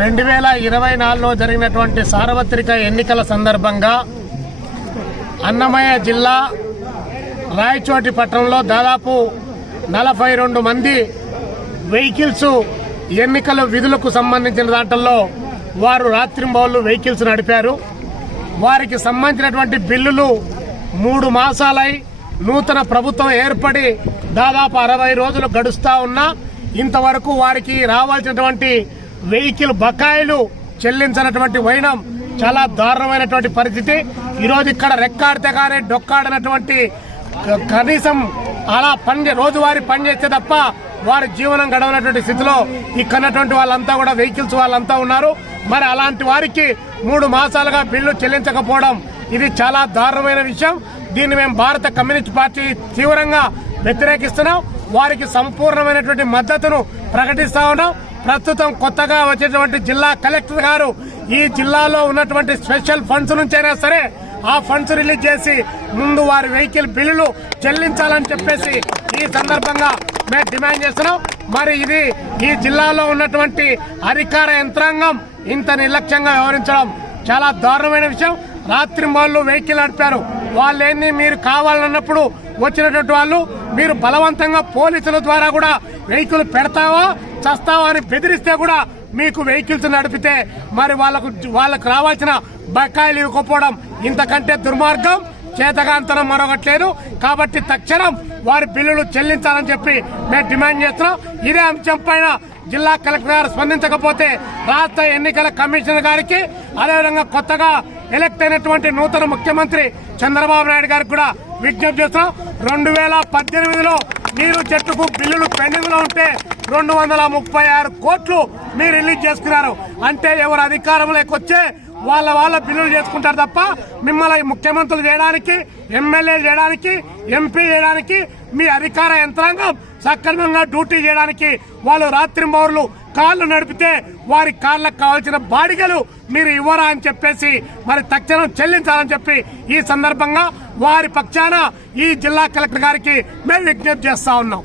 రెండు వేల ఇరవై నాలుగులో జరిగినటువంటి సార్వత్రిక ఎన్నికల సందర్భంగా అన్నమయ్య జిల్లా రాయచోటి పట్టణంలో దాదాపు నలభై రెండు మంది వెహికల్స్ ఎన్నికల విధులకు సంబంధించిన దాంట్లో వారు రాత్రింబౌళ్ళు వెహికల్స్ నడిపారు. వారికి సంబంధించినటువంటి బిల్లులు మూడు మాసాలై నూతన ప్రభుత్వం ఏర్పడి దాదాపు అరవై రోజులు గడుస్తా ఉన్నా ఇంతవరకు వారికి రావాల్సినటువంటి వెహికల్ బకాయిలు చెల్లించినటువంటి వైనం చాలా దారుణమైనటువంటి పరిస్థితి. ఈరోజు ఇక్కడ రెక్కాడితే కానీ డొక్కాడినటువంటి కనీసం అలా పని రోజువారీ పని చేస్తే తప్ప వారి జీవనం గడవనటువంటి స్థితిలో ఇక్కడటువంటి వాళ్ళంతా కూడా వెహికల్స్ వాళ్ళంతా ఉన్నారు. మరి అలాంటి వారికి మూడు మాసాలుగా బిల్లు చెల్లించకపోవడం ఇది చాలా దారుణమైన విషయం. దీన్ని మేము భారత కమ్యూనిస్ట్ పార్టీ తీవ్రంగా వ్యతిరేకిస్తున్నాం. వారికి సంపూర్ణమైనటువంటి మద్దతును ప్రకటిస్తా ఉన్నాం. ప్రస్తుతం కొత్తగా వచ్చేటువంటి జిల్లా కలెక్టర్ గారు ఈ జిల్లాలో ఉన్నటువంటి స్పెషల్ ఫండ్స్ నుంచైనా సరే ఆ ఫండ్స్ రిలీజ్ చేసి ముందు వారి వెహికల్ బిల్లులు చెల్లించాలని చెప్పేసి ఈ సందర్భంగా మేము డిమాండ్ చేస్తున్నాం. మరి ఇది ఈ జిల్లాలో ఉన్నటువంటి అధికార యంత్రాంగం ఇంత నిర్లక్ష్యంగా వ్యవహరించడం చాలా దారుణమైన విషయం. రాత్రి వాళ్ళు వెహికల్ నడిపారు. వాళ్ళేంది? మీరు కావాలన్నప్పుడు వచ్చినటువంటి వాళ్ళు మీరు బలవంతంగా పోలీసుల ద్వారా కూడా వెహికల్ పెడతావా? చస్తామని బెదిరిస్తే కూడా మీకు వెహికల్స్ నడిపితే మరి వాళ్ళకు వాళ్ళకు రావాల్సిన బకాయిలు ఇవ్వకపోవడం ఇంతకంటే దుర్మార్గం చేతగాంతరం మరొకట్లేదు. కాబట్టి తక్షణం వారి బిల్లులు చెల్లించాలని చెప్పి మేము డిమాండ్ చేస్తున్నాం. ఇదే అంశం పైన జిల్లా కలెక్టర్ గారు స్పందించకపోతే రాష్ట్ర ఎన్నికల కమిషనర్ గారికి అదేవిధంగా కొత్తగా ఎలక్ట్ అయినటువంటి నూతన ముఖ్యమంత్రి చంద్రబాబు నాయుడు గారికి కూడా విజ్ఞప్తి చేస్తున్నాం. రెండు వేల పద్దెనిమిదిలో నీరు జట్టుకు బిల్లులు పెండింగ్లో ఉంటే రెండు వందల ముప్పై ఆరు కోట్లు మీరు రిలీజ్ చేసుకున్నారు. అంటే ఎవరు అధికారంలోకి వచ్చే వాళ్ళ వాళ్ళ బిల్లులు చేసుకుంటారు తప్ప మిమ్మల్ని ముఖ్యమంత్రులు చేయడానికి ఎమ్మెల్యేలు చేయడానికి ఎంపీ చేయడానికి మీ అధికార యంత్రాంగం సక్రమంగా డ్యూటీ చేయడానికి వాళ్ళు రాత్రి మౌర్లు కాళ్ళు నడిపితే వారి కాళ్ళకు కావాల్సిన బాడిగలు మీరు ఇవ్వరా అని చెప్పేసి మరి తక్షణం చెల్లించాలని చెప్పి ఈ సందర్భంగా వారి పక్షాన ఈ జిల్లా కలెక్టర్ గారికి మేము విజ్ఞప్తి చేస్తా ఉన్నాం.